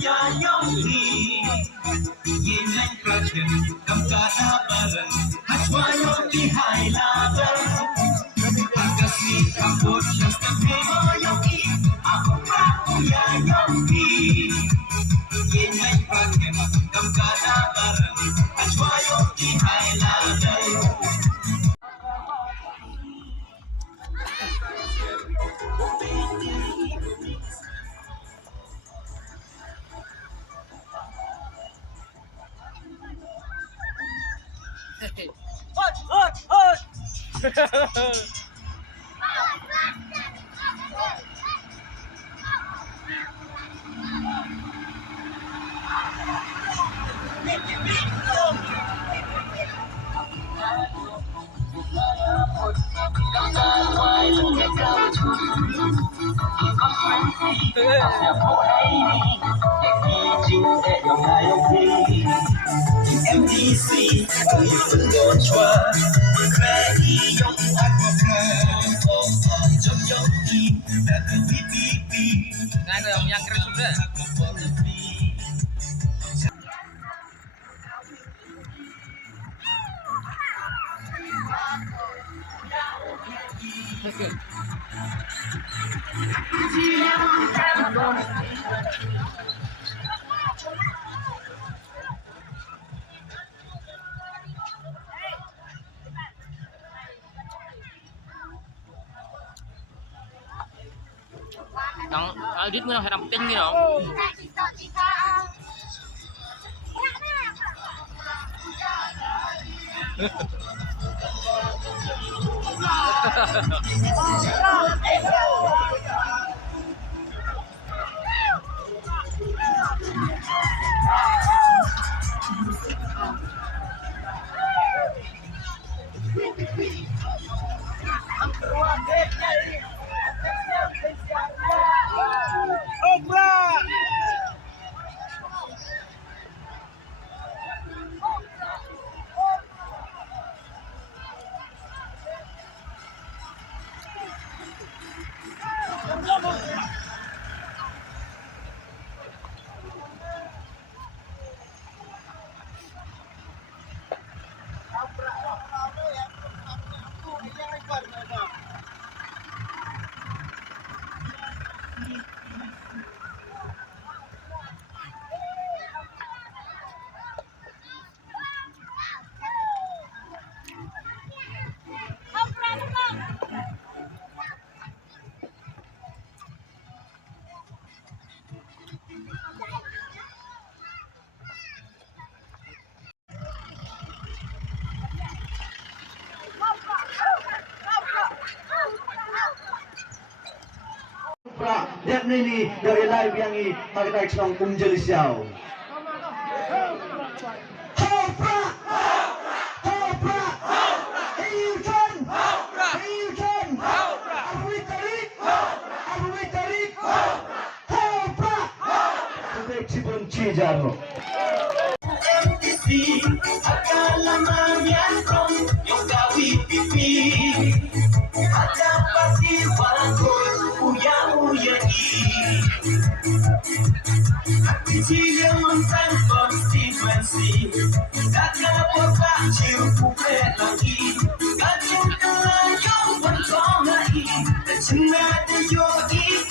ya yogi Yemen kraken Kamkata baran Hachwayo di hailaban Pagkasi kapot Shasta pemo yogi Akura ya yogi Yemen kraken Kamkata baran Hachwayo di hailaban Hot, hot, hot. MDC, yung chua, ready yung aquaflow, jump yogi, naka pipi, Ano yang keras sudah? Yang Aldit mo nang harampin gitu. Lihat ini dari live yang ini kita ekstrong kumjeli siau. MDC, akala mamyakong yung gawi pipi, ada pasti walakon uya-uyai. Kecil mentang konstituensi, kakak bapak ciukupe lagi, kacung kelayong bertongai, kecina de yogi